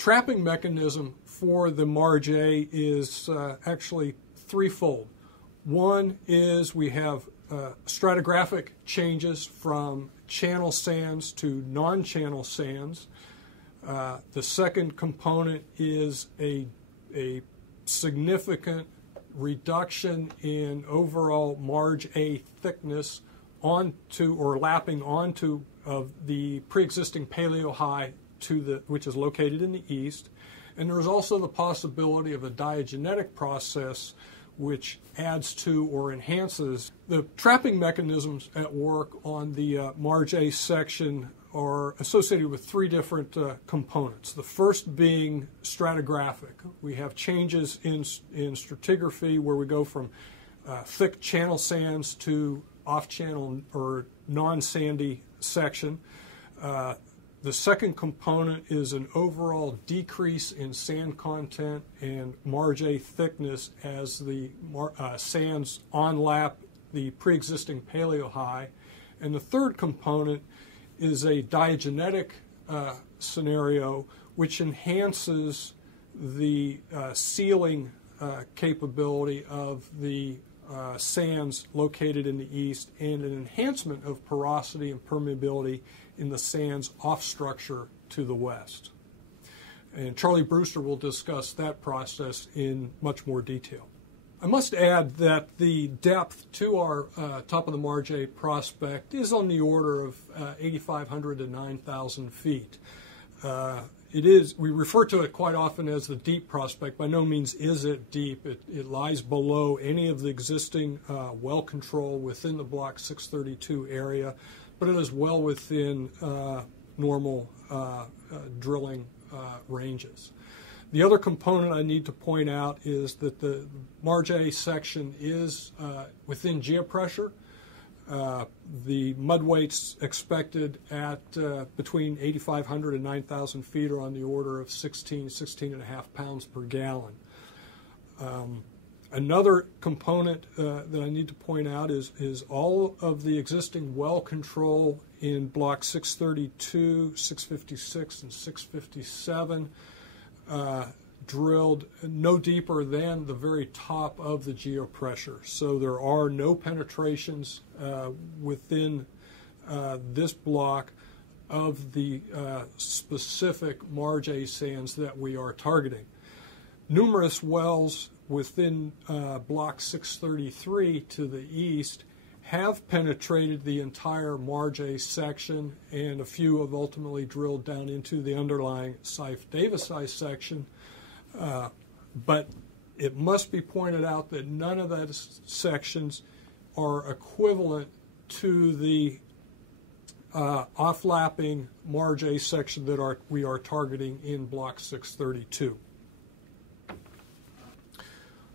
trapping mechanism for the MARGE is actually threefold. One is we have stratigraphic changes from channel sands to non-channel sands. The second component is a significant reduction in overall MARGE thickness onto or lapping onto of the pre-existing paleo high which is located in the east. And there is also the possibility of a diagenetic process which adds to or enhances. The trapping mechanisms at work on the MARGE section are associated with three different components. The first being stratigraphic. We have changes in stratigraphy where we go from thick channel sands to off-channel or non-sandy section. The second component is an overall decrease in sand content and MARGE thickness as the sands onlap the pre-existing paleo high. And the third component is a diagenetic scenario which enhances the sealing capability of the sands located in the east and an enhancement of porosity and permeability in the sands off structure to the west. And Charlie Brewster will discuss that process in much more detail. I must add that the depth to our top of the MARGE prospect is on the order of 8,500 to 9,000 feet. We refer to it quite often as the deep prospect. By no means is it deep. It lies below any of the existing well control within the Block 632 area, but it is well within normal drilling ranges. The other component I need to point out is that the MARGE section is within geopressure. The mud weights expected at between 8,500 and 9,000 feet are on the order of 16.5 pounds per gallon. Another component that I need to point out is all of the existing well control in Block 632, 656, and 657 drilled no deeper than the very top of the geopressure. So there are no penetrations within this block of the specific MARGE sands that we are targeting. Numerous wells within Block 633 to the east have penetrated the entire MARGE section, and a few have ultimately drilled down into the underlying Seif-Davisci section. But it must be pointed out that none of those sections are equivalent to the offlapping MARGE section that we are targeting in Block 632.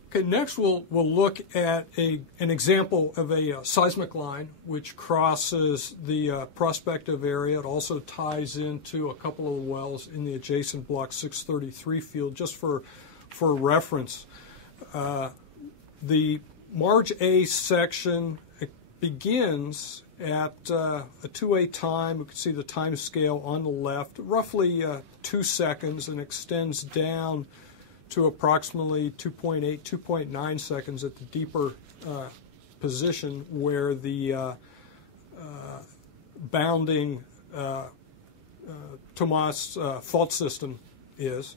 Okay, next we'll look at an example of a seismic line which crosses the prospective area. It also ties into a couple of wells in the adjacent Block 633 field, just for reference. The MARGE section begins at a 2A time. You can see the time scale on the left, roughly 2 seconds, and extends down to approximately 2.8, 2.9 seconds at the deeper position where the bounding Tomas fault system is.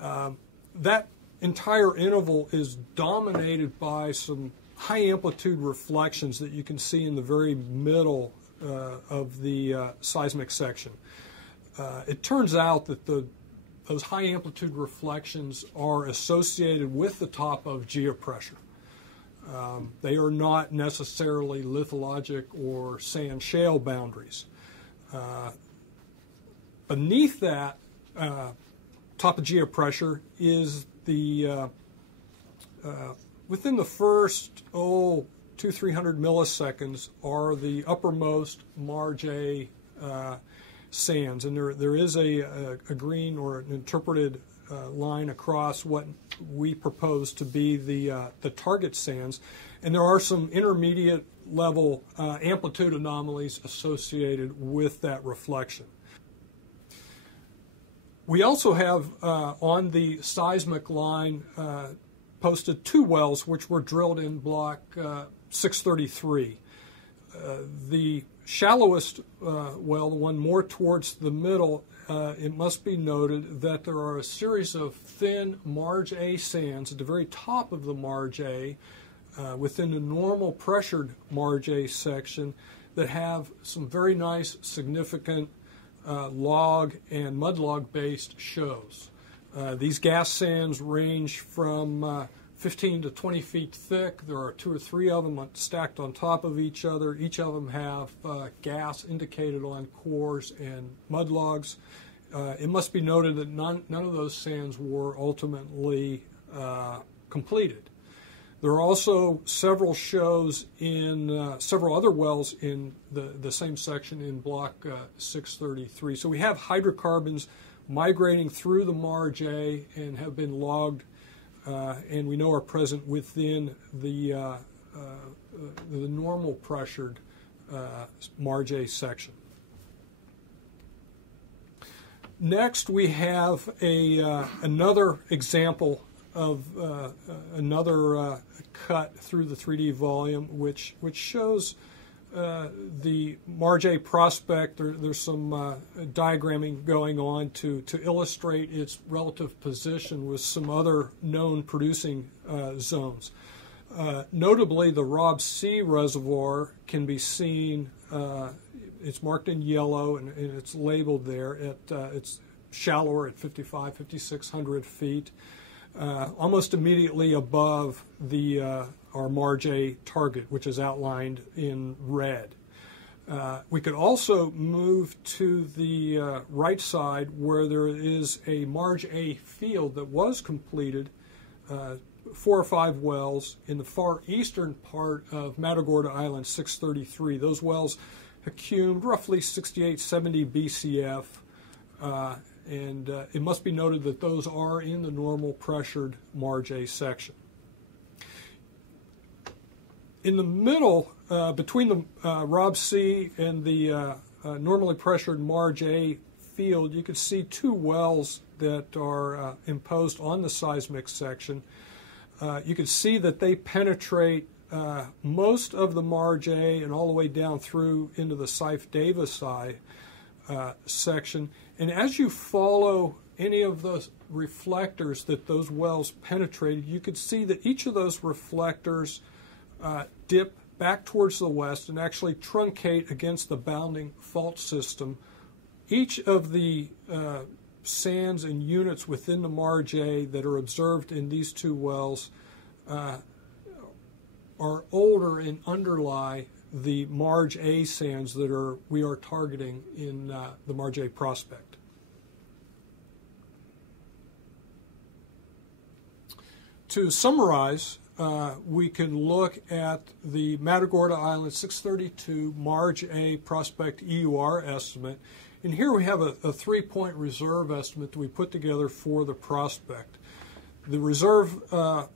That entire interval is dominated by some high amplitude reflections that you can see in the very middle of the seismic section. It turns out that those high amplitude reflections are associated with the top of geopressure. They are not necessarily lithologic or sand shale boundaries. Beneath that top of geopressure is the within the first 200-300 milliseconds are the uppermost MARGE sands, and there is a green or an interpreted line across what we propose to be the target sands, and there are some intermediate level amplitude anomalies associated with that reflection. We also have on the seismic line posted 2 wells which were drilled in block 633. The shallowest well, the one more towards the middle, it must be noted that there are a series of thin Marge A sands at the very top of the Marge A within the normal pressured Marge A section that have some very nice, significant log and mudlog based shows. These gas sands range from 15 to 20 feet thick. There are 2 or 3 of them stacked on top of each other. Each of them have gas indicated on cores and mudlogs. It must be noted that none of those sands were ultimately completed. There are also several shows in several other wells in the same section in block 633. So we have hydrocarbons migrating through the Marge A and have been logged and we know are present within the normal pressured Marge A section. Next, we have another example of another cut through the 3D volume, which shows the Marge A prospect. There's some diagramming going on to illustrate its relative position with some other known producing zones. Notably, the Rob C reservoir can be seen. It's marked in yellow and it's labeled there. It's shallower at 5,600 feet. Almost immediately above our Marge A target, which is outlined in red. We could also move to the right side where there is a Marge A field that was completed, 4 or 5 wells in the far eastern part of Matagorda Island 633. Those wells accumulated roughly 68, 70 BCF. And it must be noted that those are in the normal pressured Marge A section. In the middle, between the Rob C and the normally pressured Marge A field, you can see 2 wells that are imposed on the seismic section. You can see that they penetrate most of the Marge A and all the way down through into the Sife-Davis section. And as you follow any of those reflectors that those wells penetrated, you could see that each of those reflectors dip back towards the west and actually truncate against the bounding fault system. Each of the sands and units within the Marge A that are observed in these 2 wells are older and underlie the Marge A sands that we are targeting in the Marge A prospect. To summarize, we can look at the Matagorda Island 632 Marge A prospect EUR estimate. And here we have a 3-point reserve estimate that we put together for the prospect. The reserve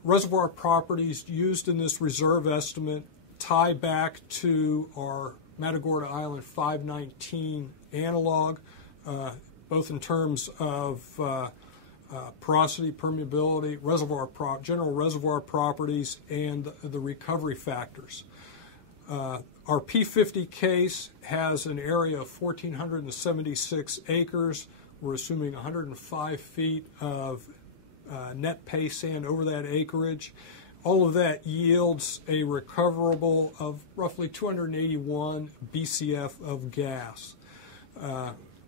reservoir properties used in this reserve estimate tie back to our Matagorda Island 519 analog, both in terms of porosity, permeability, general reservoir properties, and the recovery factors. Our P50 case has an area of 1,476 acres. We're assuming 105 feet of net pay sand over that acreage. All of that yields a recoverable of roughly 281 BCF of gas.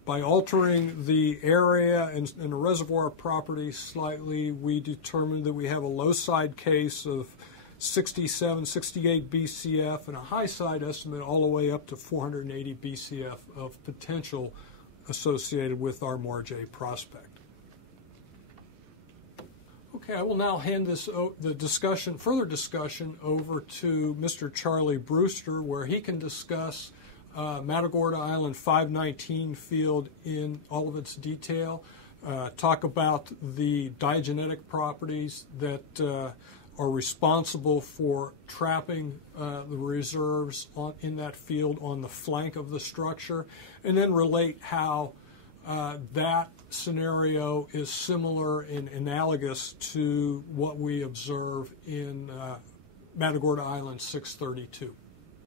By altering the area and the reservoir properties slightly, we determined that we have a low side case of 67, 68 BCF and a high side estimate all the way up to 480 BCF of potential associated with our Marge A prospect. Okay, I will now hand further discussion over to Mr. Charlie Brewster, where he can discuss Matagorda Island 519 field in all of its detail, talk about the diagenetic properties that are responsible for trapping the reserves in that field on the flank of the structure, and then relate how that scenario is similar and analogous to what we observe in Matagorda Island 632.